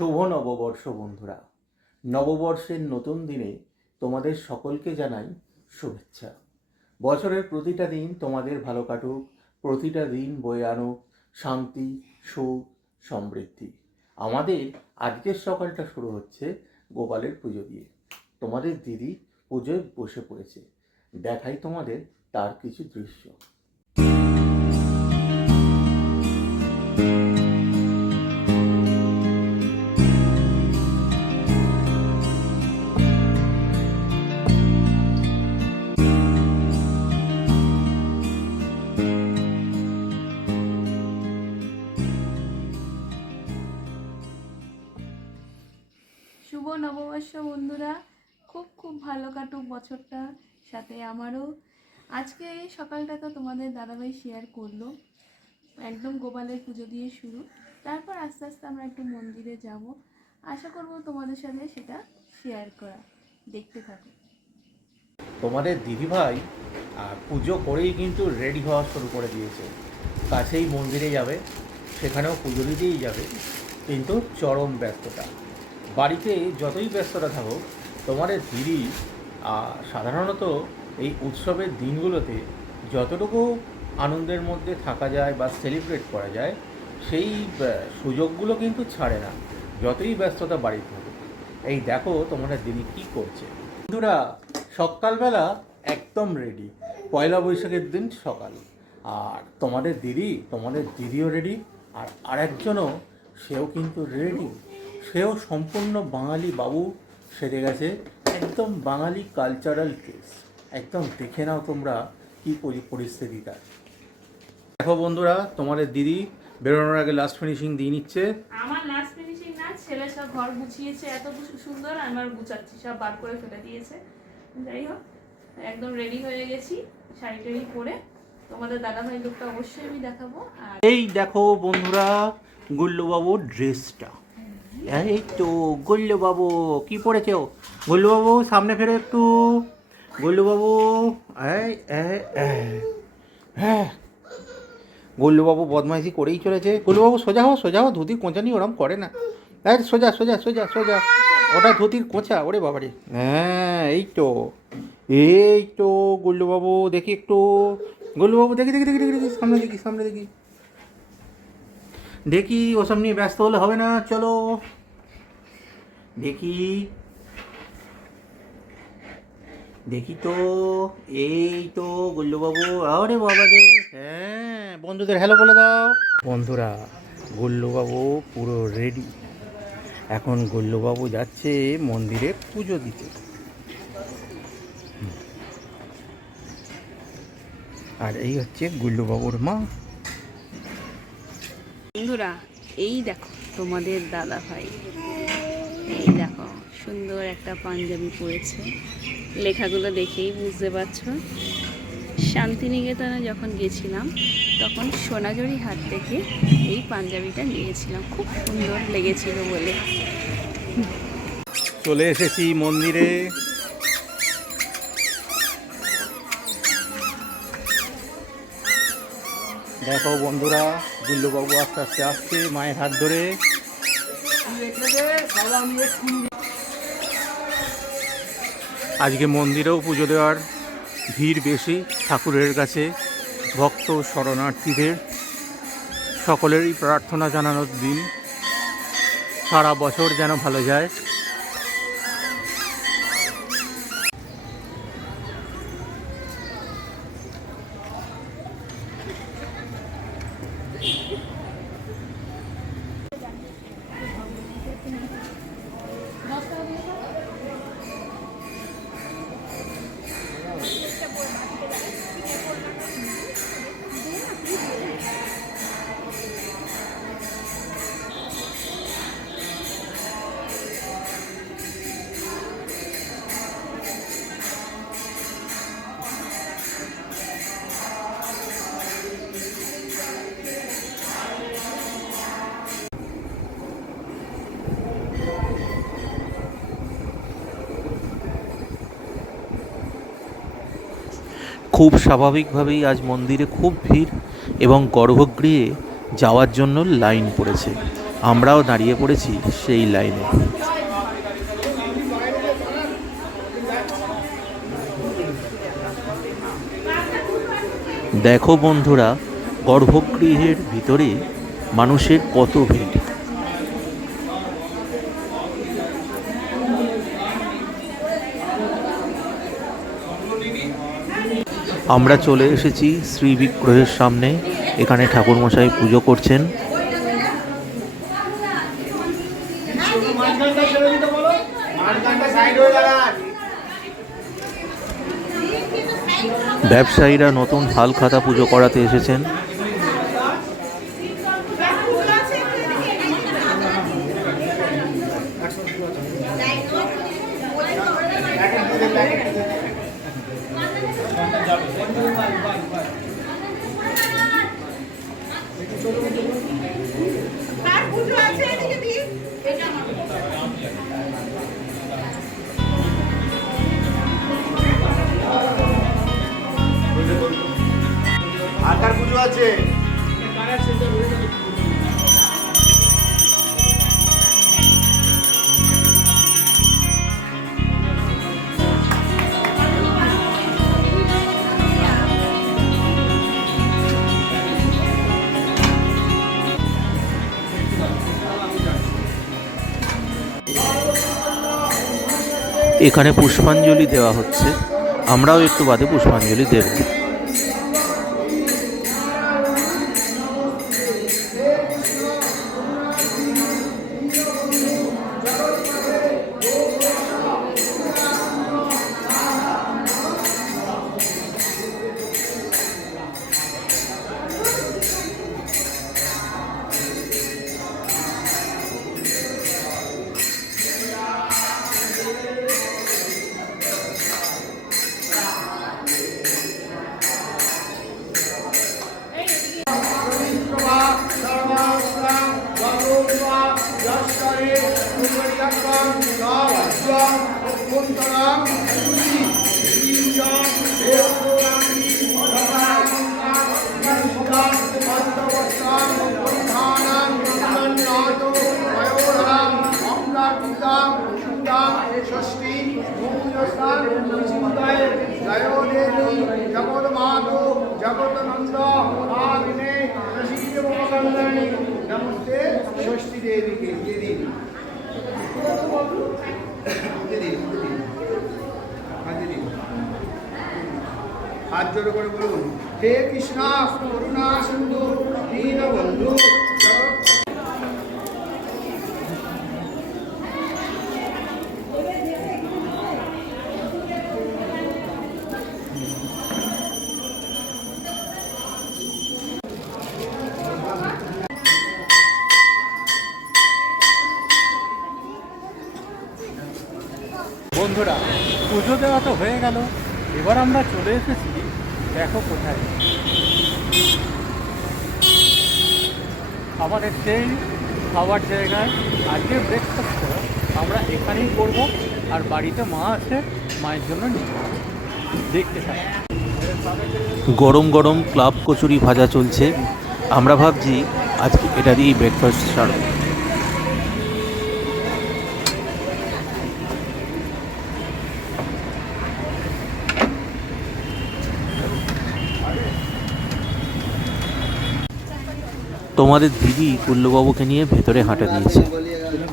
শুভ নববর্ষ বন্ধুরা। নববর্ষের নতুন দিনে তোমাদের সকলকে জানাই শুভেচ্ছা। বছরের প্রতিটা দিন তোমাদের ভালো কাটুক, প্রতিটা দিন বয়ে আনুক শান্তি, সুখ, সমৃদ্ধি। আমাদের আজকের সকালটা শুরু হচ্ছে গোপালের পুজো দিয়ে। তোমাদের দিদি পুজোয় বসে পড়েছে। দেখাই তোমাদের তার কিছু দৃশ্য। বন্ধুরা, খুব খুব ভালো কাটুক বছরটা সাথে আমারও। আজকে এই সকালটা তো তোমাদের দাদাভাই শেয়ার করল, একদম গোপালের পুজো দিয়ে শুরু। তারপর আস্তে আস্তে আমরা একটু মন্দিরে যাব। আশা করব তোমাদের সাথে সেটা শেয়ার করা, দেখতে থাকো। তোমাদের দিদিভাই পুজো করেই কিন্তু রেডি হওয়া শুরু করে দিয়েছে। কাছেই মন্দিরে যাবে, সেখানেও পুজো দিতেই যাবে, কিন্তু চরম ব্যস্ততা বাড়িতে যতই ব্যস্ততা থাকুক তোমাদের দিদি সাধারণত এই উৎসবের দিনগুলোতে যতটুকু আনন্দের মধ্যে থাকা যায় বা সেলিব্রেট করা যায়, সেই সুযোগগুলো কিন্তু ছাড়ে না, যতই ব্যস্ততা বাড়িতে থাকুক। এই দেখো তোমাদের দিদি কী করছে। বন্ধুরা, সকালবেলা একদম রেডি পয়লা বৈশাখের দিন সকাল। আর তোমাদের দিদি, তোমাদের দিদিও রেডি আর আরেকজনও, সেও কিন্তু রেডি সেও সম্পূর্ণ বাঙালি বাবু সেরে গেছে একদম বাঙালি কালচারাল ড্রেস একদম দেখে নাও তোমরা কী পরি- পরিস্থিতি তার। দেখো বন্ধুরা তোমাদের দিদি বেরোনোর আগে লাস্ট ফিনিশিং দিয়ে নিচ্ছে। আমার লাস্ট ফিনিশিং না ছেলে সব ঘর গুছিয়েছে এত সুন্দর আমার গুছাচ্ছি সব বার করে ফেলে দিয়েছে। যাই হোক একদম রেডি হয়ে গেছি শাড়ি টাড়ি পরে। তোমাদের দাদাভাই লোকটা অবশ্যই আমি দেখাবো আর এই দেখো বন্ধুরা গুল্লুবাবুর ড্রেসটা এই তো গুল্লুবাবু কি পড়েছে ও? গুল্লুবাবু সামনে ফেরো একটু। গুল্লুবাবু। হ্যাঁ। বদমাইশি করেই চলেছে। গুল্লুবাবু সোজা হো সোজা হও, ধুতির কোঁচানি ওরম করে না। এই, সোজা সোজা সোজা সোজা। ওটা ধুতির কোঁচা, ওরে বাবারে। হ্যাঁ এই তো। এই তো গুল্লুবাবু দেখি একটু। গুল্লুবাবু দেখি দেখি দেখি দেখি দেখি, সামনে দেখি সামনে দেখি। দেখি, ওসব নিয়ে ব্যস্ত হলে হবে না, চলো। দেখি। দেখি তো, এই তো গুল্লুবাবু, আরে বাবা রে। হ্যাঁ বন্ধুদের হ্যালো বলে দাও। বন্ধুরা, গুল্লুবাবু পুরো রেডি এখন গুল্লুবাবু যাচ্ছে মন্দিরে পুজো দিতে। আর এই হচ্ছে গুল্লুবাবুর মা। বন্ধুরা, এই দেখো তোমাদের দাদা ভাই এই দেখো, সুন্দর একটা পাঞ্জাবি পরেছে। লেখাগুলো দেখেই বুঝতে পারছ। শান্তিনিকেতনে যখন গেছিলাম, তখন সোনাঝুরি হাট থেকে এই পাঞ্জাবিটা নিয়েছিলাম। খুব সুন্দর লেগেছিল বলে। চলে এসেছি মন্দিরে। দেখো বন্ধুরা গুল্লুবাবু আস্তে আস্তে আসছে মায়ের হাত ধরে। আজকে মন্দিরেও পুজো দেওয়ার ভিড় বেশি ঠাকুরের কাছে, ভক্ত শরণার্থীদের। সকলেরই প্রার্থনা জানানোর দিন। সারা বছর যেন ভালো যায়। খুব স্বাভাবিকভাবেই আজ মন্দিরে খুব ভিড় এবং গর্ভগৃহে যাওয়ার জন্য লাইন পড়েছে। আমরাও দাঁড়িয়ে পড়েছি সেই লাইনে। দেখো বন্ধুরা, গর্ভগৃহের ভিতরে মানুষের কত ভিড়। আমরা চলে এসেছি শ্রী বিগ্রহের সামনে। এখানে ঠাকুরমশাই পুজো করছেন। ব্যবসায়ীরা নতুন হাল খাতা পুজো করাতে এসেছেন। আর কার পুজো আছে? এখানে পুষ্পাঞ্জলি দেওয়া হচ্ছে। আমরাও একটু বাদে পুষ্পাঞ্জলি দেব। ষষ্ঠী দেবীকে দিয়ে দিন দিয়ে দিন, দিয়ে দিন। হাত দিয়ে দিন। হাত জোড়ো করে বলুন হে কৃষ্ণা করুণা সিন্ধু দীন বন্ধুরা, পুজো দেওয়া তো হয়ে গেল। এবার আমরা চলে এসেছি, দেখো কোথায়। আমাদের সেই খাওয়ার জায়গায় আজকে ব্রেকফাস্ট আমরা এখানেই করব, আর বাড়িতে মা আছে, মায়ের জন্য নিয়ে। দেখতে থাকি। গরম গরম ক্লাব কচুরি ভাজা চলছে। আমরা ভাবছি আজকে এটা দিয়েই ব্রেকফাস্ট সারব। তোমাদের দিদি কুল্লুবাবুকে নিয়ে ভেতরে হাঁটা দিয়েছে।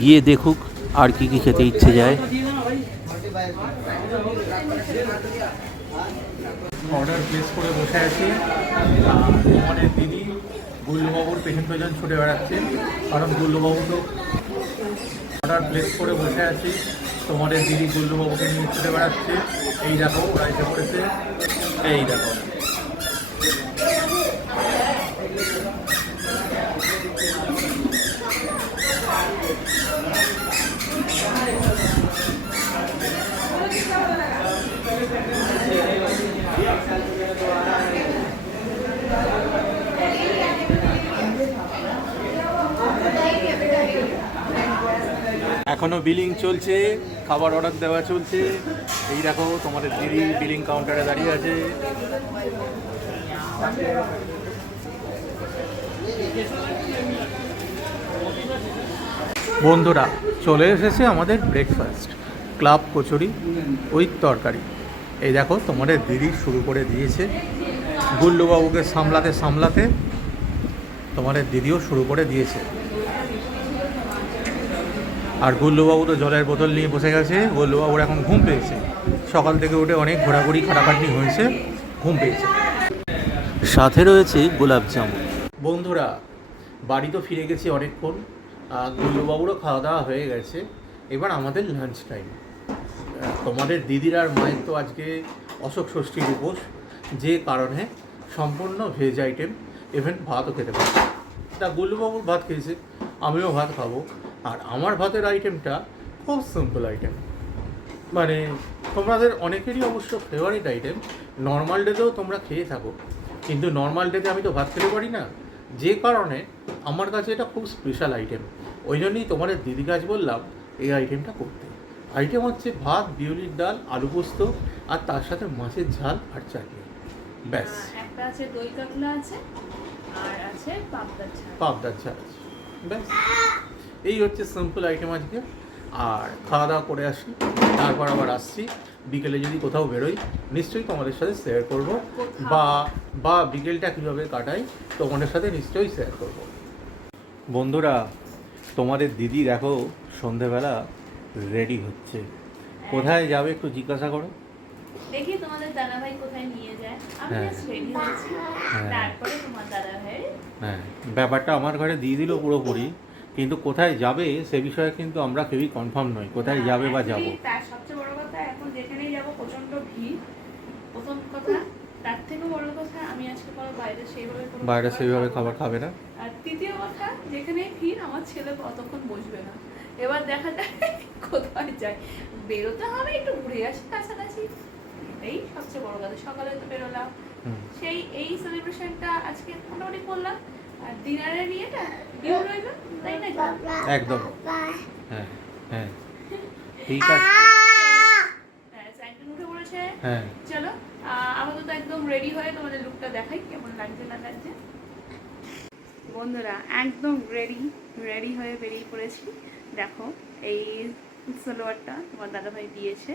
গিয়ে দেখুক আর কি কি খেতে ইচ্ছে যায়। অর্ডার প্লেস করে বসে আছি। আমাদের দিদি গুল্লুবাবুর পেছন পেছন ছুটে বেড়াচ্ছে। কারণ গুল্লুবাবু তো অর্ডার প্লেস করে বসে আছি। তোমাদের দিদি গুল্লুবাবুকে নিয়ে ছুটে বেড়াচ্ছে। এই দেখো, ওরা এসে পড়েছে। এই দেখো। এখনও বিলিং চলছে, খাবার অর্ডার দেওয়া চলছে। এই দেখো, তোমাদের দিদি বিলিং কাউন্টারে দাঁড়িয়ে আছে। বন্ধুরা, চলে এসেছে আমাদের ব্রেকফাস্ট ক্লাব কচুরি, ওই তরকারি। এই দেখো, তোমাদের দিদি শুরু করে দিয়েছে। গুল্লুবাবুকে সামলাতে সামলাতে তোমাদের দিদিও শুরু করে দিয়েছে। আর গুল্লুবাবু তো জলের বোতল নিয়ে বসে গেছে গুল্লুবাবুর এখন ঘুম পেয়েছে। সকাল থেকে উঠে অনেক ঘোরাঘুরি খাটাখাটনি হয়েছে ঘুম পেয়েছে। সাথে রয়েছে গোলাপ জামুন বন্ধুরা বাড়ি তো ফিরে গেছি অনেকক্ষণ গুল্লুবাবুরও খাওয়া দাওয়া হয়ে গেছে। এবার আমাদের লাঞ্চ টাইম তোমাদের দিদির আর মায়ের তো আজকে অশোক ষষ্ঠীর উপোস যে কারণে সম্পূর্ণ ভেজ আইটেম ইভেন ভাতও খেতে পারছে তা গুল্লুবাবুর ভাত খেয়েছে আমিও ভাত খাব। আর আমার ভাতের আইটেমটা খুব সিম্পল আইটেম মানে তোমাদের অনেকেরই অবশ্য ফেভারিট আইটেম নর্মাল ডেতেও তোমরা খেয়ে থাকো। কিন্তু নর্মাল ডেতে আমি তো ভাত খেতে পারি না। যে কারণে আমার কাছে এটা খুব স্পেশাল আইটেম ওই জন্যই তোমাদের দিদি কাজ বললাম এই আইটেমটা করতে। আইটেম হচ্ছে ভাত বিউলির ডাল আলু পোস্ত আর তার সাথে মাছের ঝাল আর চাটনি। ব্যাস। একটা আছে দই কাতলা আছে আর আছে পাবদার ঝাল। পাবদার ঝাল ব্যাস। এই হচ্ছে সিম্পল আইটেম আজকে। আর খাওয়া দাওয়া করে আসি তারপর আবার আসছি। বিকেলে যদি কোথাও বেরোই নিশ্চয়ই তোমাদের সাথে শেয়ার করব। বা বা বিকেলটা কীভাবে কাটাই তোমাদের সাথে নিশ্চয়ই শেয়ার করব। বন্ধুরা তোমাদের দিদি দেখো সন্ধেবেলা রেডি হচ্ছে। কোথায় যাবে একটু জিজ্ঞাসা করো। দেখি তোমাদের দাদাভাই কোথায় নিয়ে যায়। আমি হ্যাঁ। জাস্ট রেডি হয়েছি। হ্যাঁ। তারপরে তোমার দাদাভাই হ্যাঁ। ব্যাপারটা আমার ঘরে দিয়ে দিল পুরোপুরি। কিন্তু কোথায় যাবে সে বিষয়ে কিন্তু আমরা কেউই কনফার্ম নই কোথায় যাবে বা যাব। তার সবচেয়ে বড় কথা এখন যেখানেই যাব প্রচণ্ড ভিড়। প্রথম কথা তার থেকেও বড় কথা আমি আজকে কোনো বাইরে সেইভাবে বাইরে সেইভাবে খাবার খাবে না? আর তৃতীয় কথা যেখানে ভিড় আমার ছেলে অতক্ষণ বসবে না। এবার দেখা যায় কোথায় যায়। বেরোতে হবে একটু ঘুরে আসি কাছাকাছি। এটাই সবচেয়ে বড় কথা। সকালে তো বেরোলাম। সেই এই সেলিব্রেশনটা আজকে মোটামুটি করলাম। আর ডিনারের ইয়েটা? ডিউ রইল? তাই না একদম। হ্যাঁ হ্যাঁ। ঠিক আছে। হ্যাঁ হ্যাঁ। চলো আপাতত একদম রেডি হয়ে তোমাদের লুকটা দেখাই কেমন লাগছে না লাগছে। বন্ধুরা একদম রেডি রেডি হয়ে বেরিয়ে পড়েছি। দেখো এই সালোয়ারটা তোমার দাদাভাই দিয়েছে।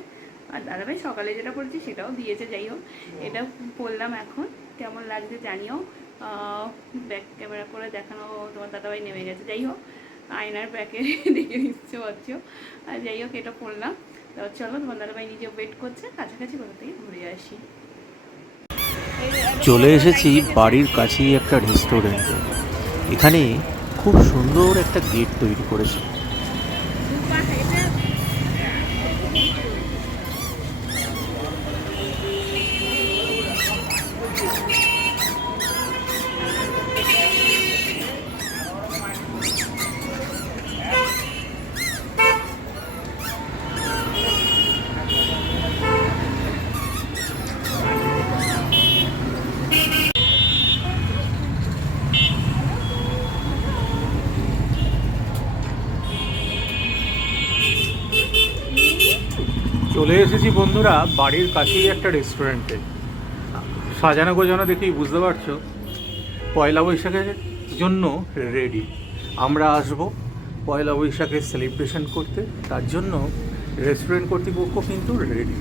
আর দাদাভাই সকালে যেটা পড়েছি সেটাও দিয়েছে যাই হোক। এটা পরলাম এখন। কেমন লাগছে জানিও। ব্যাক ক্যামেরা করে দেখানো তোমার দাদাভাই নেমে গেছে। যাই হোক আয়নার ব্যাকে দেখে নিচ্ছে পাচ্ছ আর যাই হোক এটা পরলাম তো চলো তোমার দাদাভাই নিজে ওয়েট করছে কাছাকাছি কোথা থেকে ঘুরে আসি। চলে এসেছি বাড়ির কাছেই একটা রেস্টুরেন্টে এখানে খুব সুন্দর একটা গেট তৈরি করেছে। চলে এসেছি বন্ধুরা বাড়ির কাছেই একটা রেস্টুরেন্টে সাজানো গোজানো দেখেই বুঝতে পারছ, পয়লা বৈশাখের জন্য রেডি আমরা আসব পয়লা বৈশাখের সেলিব্রেশন করতে, তার জন্য রেস্টুরেন্ট কর্তৃপক্ষ কিন্তু রেডি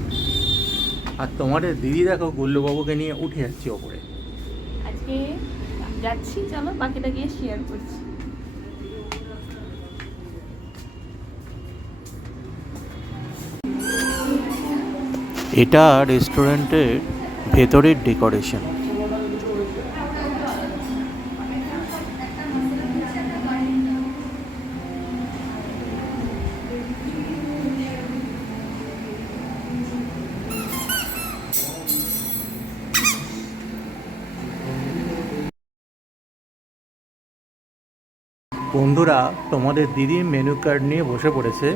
আর তোমাদের দিদি দেখো গুল্লুবাবুকে নিয়ে উঠে যাচ্ছি ওপরে। আজকে যাচ্ছি, চলো বাকিটা গিয়ে শেয়ার করছি। এটা রেস্টুরেন্টের ভেতরের ডেকোরেশন। বন্ধুরা, তোমাদের দিদি মেনু কার্ড নিয়ে বসে পড়েছে,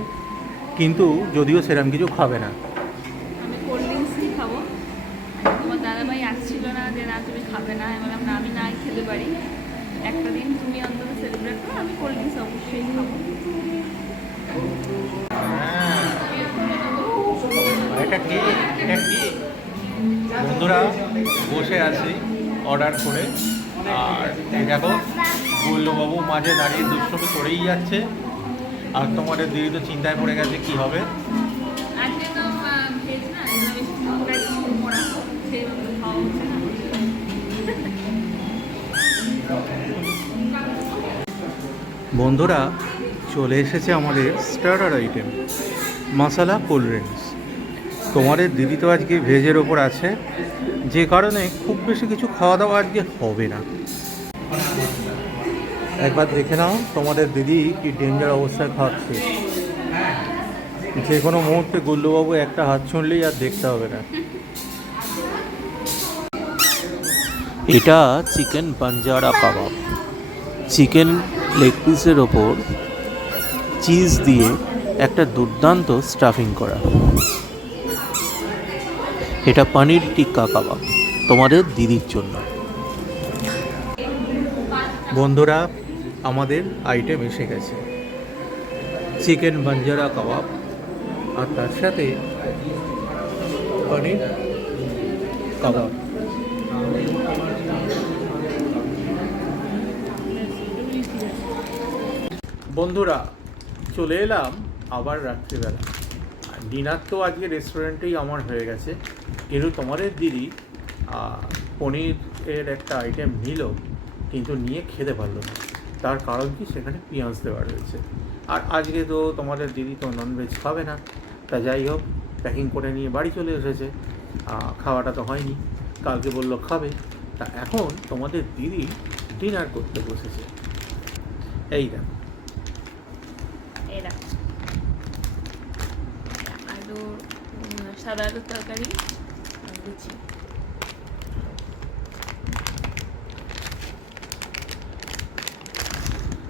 কিন্তু যদিও সেরকম কিছু খাবে না আমি কোল্ড ড্রিঙ্কসই খাব তোমার দাদাভাই আসছিল না যে না তুমি খাবে না আমি বললাম না আমি নাই খেতে পারি একটা দিন তুমি সেলিব্রেট করো আমি কোল্ড ড্রিঙ্কস অবশ্যই খাব। এটা কি এটা কি বন্ধুরা, বসে আছি অর্ডার করে। আর দেখো গুল্লবাবু মাঝে দাঁড়িয়ে দুষ্টমি করেই যাচ্ছে। আর তোমাদের দিদি তো চিন্তায় পড়ে গেছে কি হবে। বন্ধুরা, চলে এসেছে আমাদের starter item masala cold drinks তোমাদের দিদি তো আজকে ভেজের ওপর আছে, যে কারণে খুব বেশি কিছু খাওয়া দাওয়া আজকে হবে না। একবার দেখে নাও, তোমাদের দিদি কি ডেঞ্জার অবস্থায় খাচ্ছে। যে কোনো মুহূর্তে গুল্লুবাবু একটা হাত ছুঁড়লেই আর দেখতে হবে না। এটা চিকেন পাঞ্জারা কাবাব। চিকেন লেগ পিসের ওপর চিজ দিয়ে একটা দুর্দান্ত স্টাফিং করা। এটা পনির টিক্কা কাবাব, তোমাদের দিদির জন্য। বন্ধুরা, আমাদের আইটেম এসে গেছে। চিকেন বাঞ্জারা কাবাব, আর তার সাথে পনির কাবাব। বন্ধুরা, চলে এলাম আবার রাত্রিবেলা। ডিনার তো আজকে রেস্টুরেন্টেই আমার হয়ে গেছে। কিন্তু তোমাদের দিদি পনিরের একটা আইটেম নিল, কিন্তু নিয়ে খেতে পারল না। তার কারণ কি? সেখানে পেঁয়াজ দেওয়া রয়েছে। আর আজকে তো তোমাদের দিদি তো ননভেজ খাবে না। তা যাই হোক প্যাকিং করে নিয়ে বাড়ি চলে এসেছে। খাওয়াটা তো হয়নি। কালকে বলল খাবে। তা এখন তোমাদের দিদি ডিনার করতে বসেছে। এই দেখো এই দেখো আলু উম, সাদা আলুর তরকারি।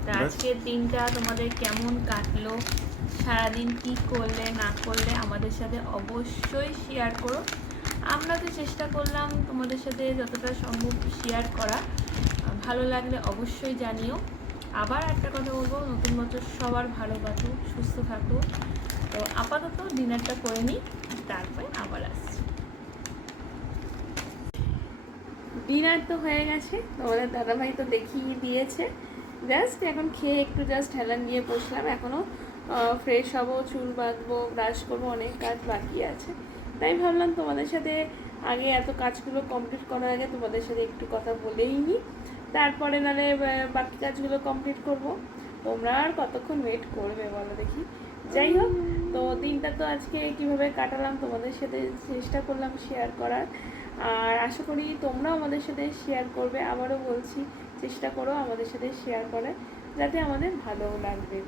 ব্যাস। আজকের দিনটা তোমাদের কেমন কাটলো? সারাদিন কি করলে না করলে আমাদের সাথে অবশ্যই শেয়ার করো। আমরা তো চেষ্টা করলাম তোমাদের সাথে যতটা সম্ভব শেয়ার করা। ভালো লাগলে অবশ্যই জানিও। আবার একটা কথা বলব নতুন বছর সবার ভালো কাটুক সুস্থ থাকুক। তো আপাতত ডিনারটা করে নিই, তারপরে আবার আসছি। ডিনার তো হয়ে গেছে, তোমাদের দাদাভাই তো দেখিয়ে দিয়েছে। জাস্ট এখন খেয়ে একটু জাস্ট হেলান নিয়ে বসলাম, এখনও ফ্রেশ হব, চুল বাঁধবো ব্রাশ করব, অনেক কাজ বাকি আছে। তাই ভাবলাম তোমাদের সাথে আগে এত কাজগুলো কমপ্লিট করার আগে তোমাদের সাথে একটু কথা বলেই নিই তারপরে নাহলে বাকি কাজগুলো কমপ্লিট করব। তোমরা আর কতক্ষণ ওয়েট করবে বলো দেখি। যাই হোক তো দিনটা তো আজকে কীভাবে কাটালাম তোমাদের সাথে চেষ্টা করলাম শেয়ার করার। আর আশা করি তোমরাও আমাদের সাথে শেয়ার করবে। আবারও বলছি, চেষ্টা করো আমাদের সাথে শেয়ার করে যাতে আমাদের ভালোও লাগবে।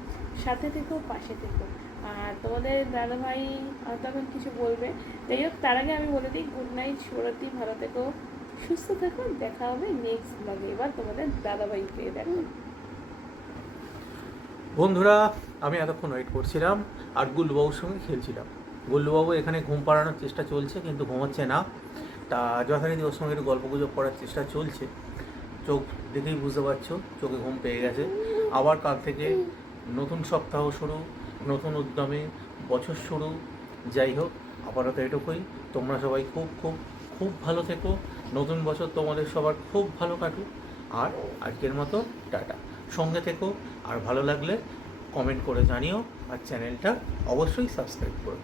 সাথে থেকো, পাশে থেকো। আর তোমাদের দাদাভাই হয়তো এখন কিছু বলবে। যাই হোক, তার আগে আমি বলে দিই গুড নাইট শুভরাত্রি, ভালো থেকো, সুস্থ থেকো, দেখা হবে নেক্সট ব্লগে এবার তোমাদের দাদাভাইকে দেখো। বন্ধুরা, আমি এতক্ষণ ওয়েট করছিলাম আর গুল্লুবাবুর সঙ্গে খেলছিলাম। গুল্লুবাবু এখানে ঘুম পাড়ানোর চেষ্টা চলছে, কিন্তু ঘুমাচ্ছে না। তা যথারীতি ওর সঙ্গে একটু গল্প গুজব করার চেষ্টা চলছে। চোখ দেখেই বুঝতে পারছ, চোখে ঘুম পেয়ে গেছে। আবার কাল থেকে নতুন সপ্তাহ শুরু, নতুন উদ্যমে বছর শুরু। যাই হোক, আপাতত এটুকুই। তোমরা সবাই খুব খুব খুব ভালো থেকো। নতুন বছর তোমাদের সবার খুব ভালো কাটুক। আর আজকের মতো, টাটা। সঙ্গে থেকো। আর ভালো লাগলে কমেন্ট করে জানিও আর চ্যানেলটা অবশ্যই সাবস্ক্রাইব করো।